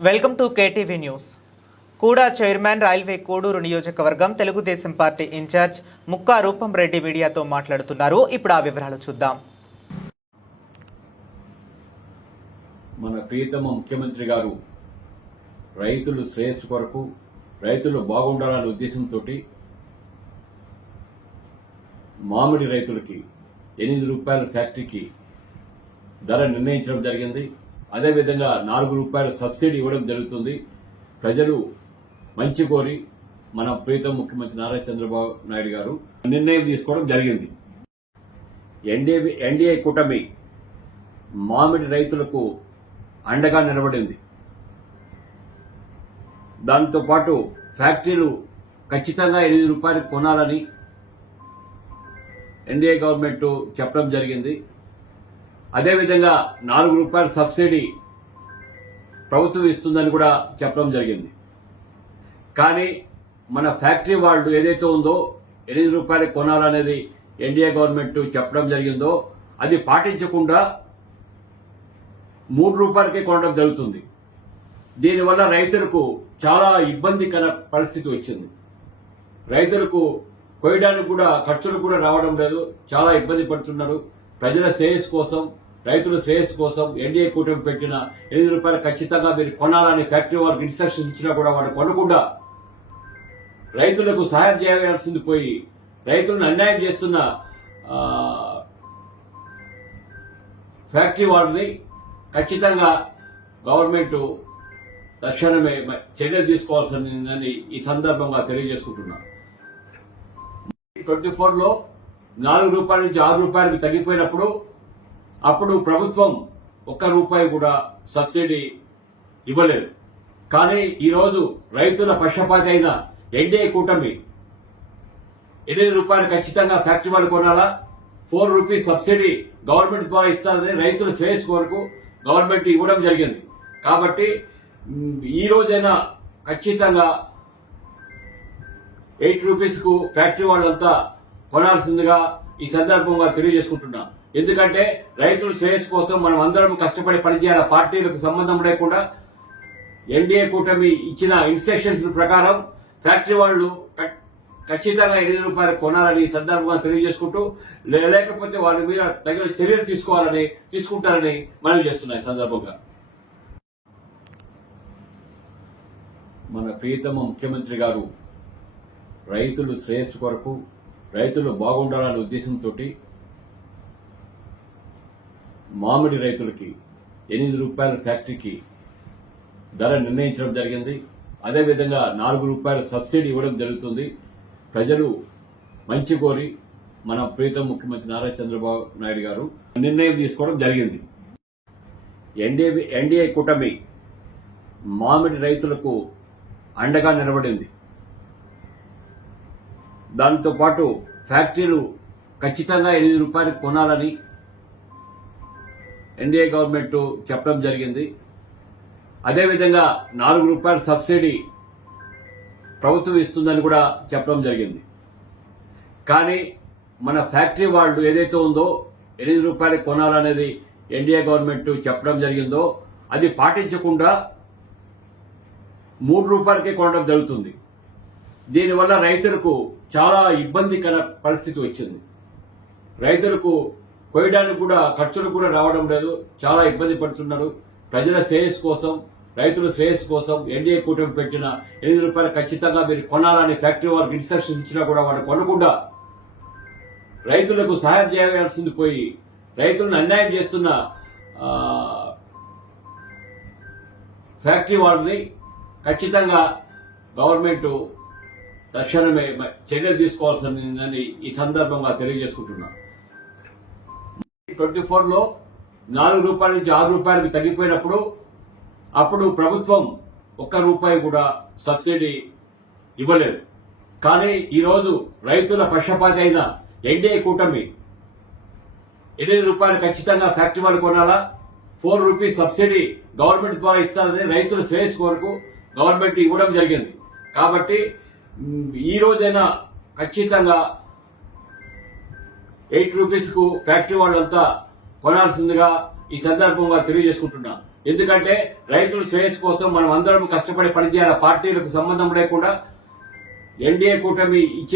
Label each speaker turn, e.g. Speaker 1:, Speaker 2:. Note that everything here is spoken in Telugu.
Speaker 1: Welcome to KTV news. కూడా చైర్మన్ రైల్వే కోడూరు నియోజకవర్గం తెలుగుదేశం పార్టీ ఇన్ఛార్జ్ ముక్కా రూపం రెడ్డి మీడియాతో మాట్లాడుతున్నారు. ఇప్పుడు ఆ వివరాలు చూద్దాం.
Speaker 2: మన ప్రియతమ ముఖ్యమంత్రి గారు రైతులు శ్రేయస్సు కొరకు రైతులు బాగుండాలనే ఉద్దేశంతో మామిడి రైతులకి ఎనిమిది రూపాయల ఫ్యాక్టరీకి ధర నిర్ణయించడం జరిగింది. అదేవిధంగా నాలుగు రూపాయల సబ్సిడీ ఇవ్వడం జరుగుతుంది. ప్రజలు మంచి కోరి మన ప్రీతం ముఖ్యమంత్రి నారా చంద్రబాబు నాయుడు గారు నిర్ణయం తీసుకోవడం జరిగింది. ఎన్డీఏ ఎన్డీఏ కూటమి మామిడి రైతులకు అండగా నిలబడింది. దాంతోపాటు ఫ్యాక్టరీలు ఖచ్చితంగా ఎనిమిది రూపాయలకు కొనాలని ఎన్డీఏ గవర్నమెంట్ చెప్పడం జరిగింది. అదేవిధంగా నాలుగు రూపాయల సబ్సిడీ ప్రభుత్వం ఇస్తుందని కూడా చెప్పడం జరిగింది. కానీ మన ఫ్యాక్టరీ వాళ్ళు ఏదైతే ఉందో ఎనిమిది రూపాయలు కొనాలనేది ఎన్డీఏ గవర్నమెంట్ చెప్పడం జరిగిందో అది పాటించకుండా మూడు రూపాయలకే కొనడం జరుగుతుంది. దీనివల్ల రైతులకు చాలా ఇబ్బందికర పరిస్థితి వచ్చింది. రైతులకు కొయ్యడానికి కూడా ఖర్చులు కూడా రావడం లేదు. చాలా ఇబ్బంది పడుతున్నారు. ప్రజల శ్రేయస్సు కోసం రైతుల శ్రేయస్సు కోసం ఎన్డీఏ కూటమి పెట్టిన ఎనిమిది రూపాయలు ఖచ్చితంగా మీరు కొనాలని ఫ్యాక్టరీ వారికి ఇన్స్ట్రక్షన్స్ ఇచ్చినా కూడా వాళ్ళు కొనకుండా రైతులకు సహాయం చేయాల్సింది పోయి రైతులను అన్యాయం చేస్తున్న ఫ్యాక్టరీ వాళ్ళని ఖచ్చితంగా గవర్నమెంట్ తక్షణమే చర్యలు తీసుకోవాల్సిందని ఈ సందర్భంగా తెలియజేసుకుంటున్నాను ట్వంటీ ఫోర్లో నాలుగు రూపాయల నుంచి ఆరు రూపాయలకు తగ్గిపోయినప్పుడు అప్పుడు ప్రభుత్వం ఒక్క రూపాయి కూడా సబ్సిడీ ఇవ్వలేదు. కానీ ఈరోజు రైతుల పక్షపాతి అయిన ఎన్డీఏ కూటమి ఎనిమిది రూపాయలు ఖచ్చితంగా ఫ్యాక్టరీ వాళ్ళు కొనాలా? ఫోర్ రూపీస్ సబ్సిడీ గవర్నమెంట్ ద్వారా ఇస్తారని రైతుల శ్రేయస్సు కొరకు గవర్నమెంట్ ఇవ్వడం జరిగింది. కాబట్టి ఈ రోజైనా ఖచ్చితంగా ఎయిట్ రూపీస్కు ఫ్యాక్టరీ వాళ్ళంతా కొనాల్సిందిగా ఈ సందర్భంగా తెలియజేసుకుంటున్నా. ఎందుకంటే రైతుల శ్రేయస్సు కోసం మనం అందరం కష్టపడి పనిచేయాలి పార్టీలకు సంబంధం లేకుండా ఎన్డీఏ కూటమి ఇచ్చిన ఇన్స్ట్రక్షన్స్ ప్రకారం ఫ్యాక్టరీ వాళ్ళు ఖచ్చితంగా ఎనిమిది రూపాయలు కొనాలని ఈ సందర్భంగా తెలియజేసుకుంటూ లేకపోతే వాళ్ళ మీద తగిన చర్యలు తీసుకోవాలని తీసుకుంటారని మనవి చేస్తున్నాయి సందర్భంగా. మన ప్రియతమ ముఖ్యమంత్రి గారు రైతులు శ్రేయస్సు కొరకు రైతులు బాగుండాలనే ఉద్దేశంతో మామిడి రైతులకి ఎనిమిది రూపాయల ఫ్యాక్టరీకి ధర నిర్ణయించడం జరిగింది. అదేవిధంగా నాలుగు రూపాయల సబ్సిడీ ఇవ్వడం జరుగుతుంది. ప్రజలు మంచి కోరి మన ప్రీతం ముఖ్యమంత్రి నారా చంద్రబాబు నాయుడు గారు నిర్ణయం తీసుకోవడం జరిగింది. ఎన్డీఏ ఎన్డీఏ కూటమి మామిడి రైతులకు అండగా నిలబడింది. దాంతో పాటు ఫ్యాక్టరీలు ఖచ్చితంగా ఎనిమిది రూపాయలకు కొనాలని ఎన్డీఏ గవర్నమెంట్ చెప్పడం జరిగింది. అదేవిధంగా నాలుగు రూపాయల సబ్సిడీ ప్రభుత్వం ఇస్తుందని కూడా చెప్పడం జరిగింది. కానీ మన ఫ్యాక్టరీ వాళ్ళు ఏదైతే ఉందో ఎనిమిది రూపాయలకు కొనాలనేది ఎన్డీఏ గవర్నమెంట్ చెప్పడం జరిగిందో అది పాటించకుండా మూడు రూపాయలకే కొనడం జరుగుతుంది. దీనివల్ల రైతులకు చాలా ఇబ్బందికర పరిస్థితి వచ్చింది. రైతులకు కొయ్యడానికి కూడా ఖర్చులు కూడా రావడం లేదు. చాలా ఇబ్బంది పడుతున్నారు. ప్రజల శ్రేయస్సు కోసం రైతుల శ్రేయస్సు కోసం ఎన్డీఏ కూటమి పెట్టిన ఎనిమిది రూపాయలు ఖచ్చితంగా మీరు కొనాలని ఫ్యాక్టరీ వాళ్ళకి ఇన్స్ట్రక్షన్స్ ఇచ్చినా కూడా వాళ్ళు కొనకుండా రైతులకు సహాయం చేయాల్సింది పోయి రైతులను అన్యాయం చేస్తున్న ఫ్యాక్టరీ వాళ్ళని ఖచ్చితంగా గవర్నమెంట్ తక్షణమే చర్యలు తీసుకోవాల్సిందని ఈ సందర్భంగా తెలియజేసుకుంటున్నాను ట్వంటీ ఫోర్లో నాలుగు రూపాయల నుంచి ఆరు రూపాయలకు తగ్గిపోయినప్పుడు అప్పుడు ప్రభుత్వం ఒక్క రూపాయి కూడా సబ్సిడీ ఇవ్వలేదు. కానీ ఈరోజు రైతుల పక్షపాతి అయిన ఎన్డీఏ కూటమి ఎనిమిది రూపాయలు ఖచ్చితంగా ఫ్యాక్టరీ వాళ్ళు కొనాలా? ఫోర్ రూపీస్ సబ్సిడీ గవర్నమెంట్ ద్వారా ఇస్తారని రైతుల శ్రేయస్సు కొరకు గవర్నమెంట్ ఇవ్వడం జరిగింది. కాబట్టి ఈ రోజైనా ఖచ్చితంగా ఎయిట్ రూపీస్కు ఫ్యాక్టరీ వాళ్ళంతా కొనాల్సిందిగా ఈ సందర్భంగా తెలియజేసుకుంటున్నాం. ఎందుకంటే రైతుల శ్రేయస్ కోసం మనం అందరం కష్టపడి పనిచేయాలి? పార్టీలకు సంబంధం లేకుండా ఎన్డీఏ కూటమి ఇచ్చిన